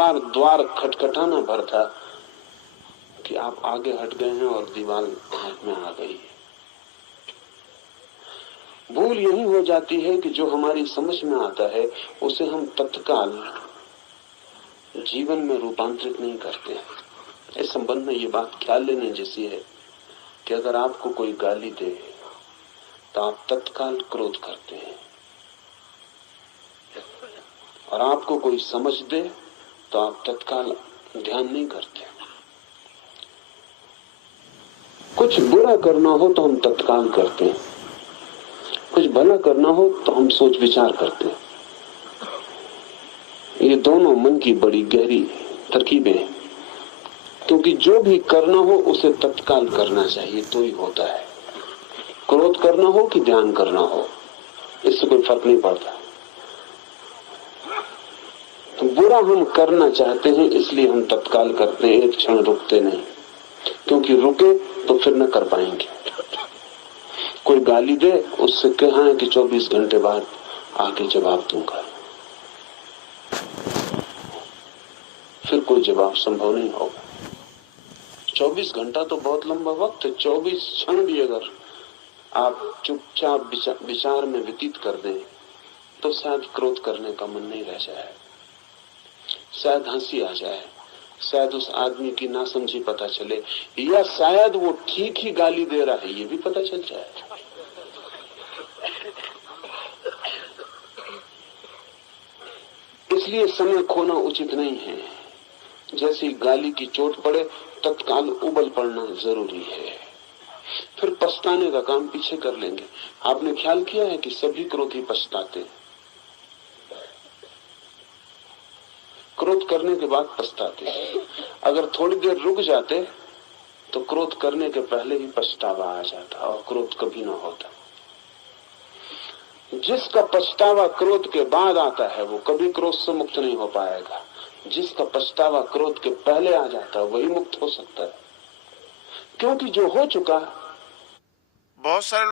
बार द्वार खटखटाना भर था कि आप आगे हट गए हैं और दीवार हाथ में आ गई है। भूल यही हो जाती है कि जो हमारी समझ में आता है उसे हम तत्काल जीवन में रूपांतरित नहीं करते। इस संबंध में ये बात ख्याल लेने जैसी है कि अगर आपको कोई गाली दे तो आप तत्काल क्रोध करते हैं, और आपको कोई समझ दे तो आप तत्काल ध्यान नहीं करते। कुछ बुरा करना हो तो हम तत्काल करते हैं, कुछ भला करना हो तो हम सोच विचार करते हैं। ये दोनों मन की बड़ी गहरी तरकीबें हैं, क्योंकि जो भी करना हो उसे तत्काल करना चाहिए तो ही होता है। क्रोध करना हो कि ध्यान करना हो, इससे कोई फर्क नहीं पड़ता। तो बुरा हम करना चाहते हैं इसलिए हम तत्काल करते हैं, एक क्षण रुकते नहीं, क्योंकि रुके तो फिर न कर पाएंगे। कोई गाली दे, उससे कहा है कि 24 घंटे बाद आके जवाब दूंगा, फिर कोई जवाब संभव नहीं होगा। 24 घंटा तो बहुत लंबा वक्त है। 24 क्षण भी अगर आप चुपचाप विचार में व्यतीत कर दें तो शायद क्रोध करने का मन नहीं रह जाए, शायद हंसी आ जाए, शायद उस आदमी की नासमझी पता चले, या शायद वो ठीक ही गाली दे रहा है ये भी पता चल जाए। इसलिए समय खोना उचित नहीं है। जैसी गाली की चोट पड़े तत्काल उबल पड़ना जरूरी है, फिर पछताने का काम पीछे कर लेंगे। आपने ख्याल किया है कि सभी क्रोधी पछताते, क्रोध करने के बाद पछताते। अगर थोड़ी देर रुक जाते तो क्रोध करने के पहले ही पछतावा आ जाता और क्रोध कभी ना होता। जिसका पछतावा क्रोध के बाद आता है वो कभी क्रोध से मुक्त नहीं हो पाएगा। जिसका पछतावा क्रोध के पहले आ जाता है वही मुक्त हो सकता है, क्योंकि जो हो चुका। बहुत सारे